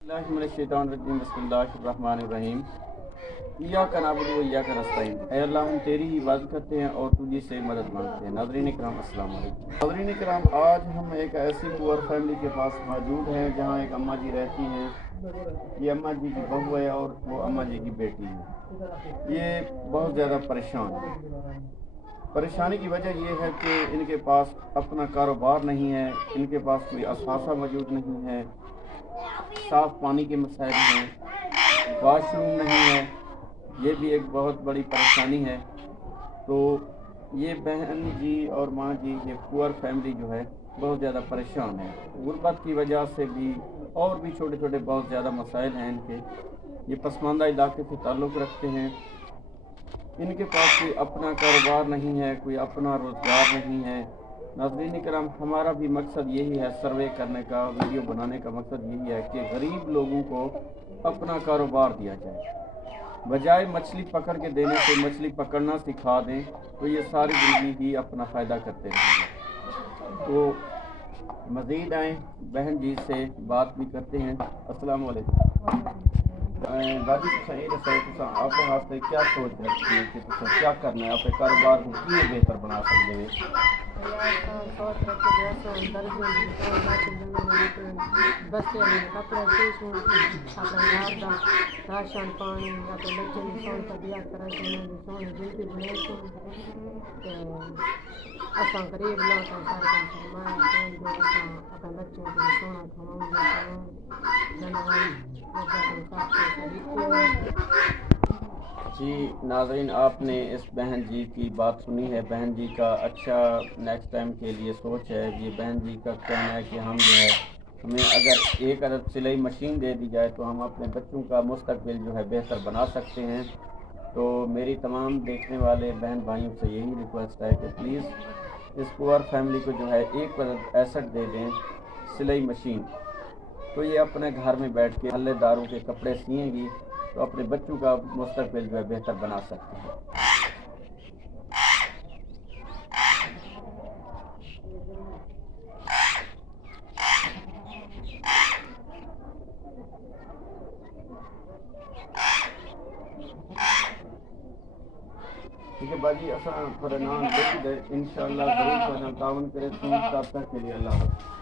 बिस्मिल्लाहिर्रहमानिर्रहीम। इय्याका नअबुदु व इय्याका नस्तईन। ऐ अल्लाह, हम तेरी ही इबादत करते हैं और तुझी से मदद मांगते हैं। नाज़रीन किराम, अस्सलाम वालेकुम। नाज़रीन किराम, आज हम एक ऐसी पुअर फैमिली के पास मौजूद हैं जहां एक अम्मा जी रहती हैं। ये अम्मा जी की बहू है और वो अम्मा जी की बेटी है। ये बहुत ज़्यादा परेशान है। परेशानी की वजह ये है कि इनके पास अपना कारोबार नहीं है, इनके पास कोई असासा मौजूद नहीं है, साफ़ पानी के मसाइल हैं, वाशरूम नहीं है, ये भी एक बहुत बड़ी परेशानी है। तो ये बहन जी और माँ जी, ये पुअर फैमिली जो है बहुत ज़्यादा परेशान है। गुर्बत की वजह से भी और भी छोटे छोटे बहुत ज़्यादा मसाइल हैं इनके। ये पसमानदा इलाके से ताल्लुक़ रखते हैं। इनके पास कोई अपना कारोबार नहीं है, कोई अपना रोज़गार नहीं है। नाज़रीन किराम, हमारा भी मकसद यही है, सर्वे करने का, वीडियो बनाने का मकसद यही है कि गरीब लोगों को अपना कारोबार दिया जाए। बजाय मछली पकड़ के देने से मछली पकड़ना सिखा दें तो ये सारी ज़िंदगी ही अपना फ़ायदा करते रहेंगे। तो मज़ीद आएँ, बहन जी से बात भी करते हैं। अस्सलाम वालेकुम। दादी, ये दसो आपके वास्ते क्या सोच रखती है कि क्या करना है, अपने कारोबार को किए बेहतर बना सकते हैं? राशन पानी अपने बच्चे की सोन तबियत तरह से सोन जिंदगी बने असां गरीब लोग हैं, सारे फरमाया जो अपने बच्चों को सोना जी नाज़रीन, आपने इस बहन जी की बात सुनी है। बहन जी का अच्छा नेक्स्ट टाइम के लिए सोच है। ये बहन जी का कहना है कि हम जो है, हमें अगर एक अदद सिलाई मशीन दे दी जाए तो हम अपने बच्चों का मुस्तकबिल जो है बेहतर बना सकते हैं। तो मेरी तमाम देखने वाले बहन भाइयों से यही रिक्वेस्ट है कि प्लीज़ इस पुअर फैमिली को जो है एक अदद एसेट दे दें, सिलाई मशीन। तो ये अपने घर में बैठ के हल्लेदारों के कपड़े सिएंगी तो अपने बच्चों का मुस्तकबिल जो है बेहतर बना सकते हैं। ठीक है बाजी, असा पर नाम इंशाअल्लाह ज़रूर तावन करे। तब तक के लिए अल्लाह हाफ़िज़।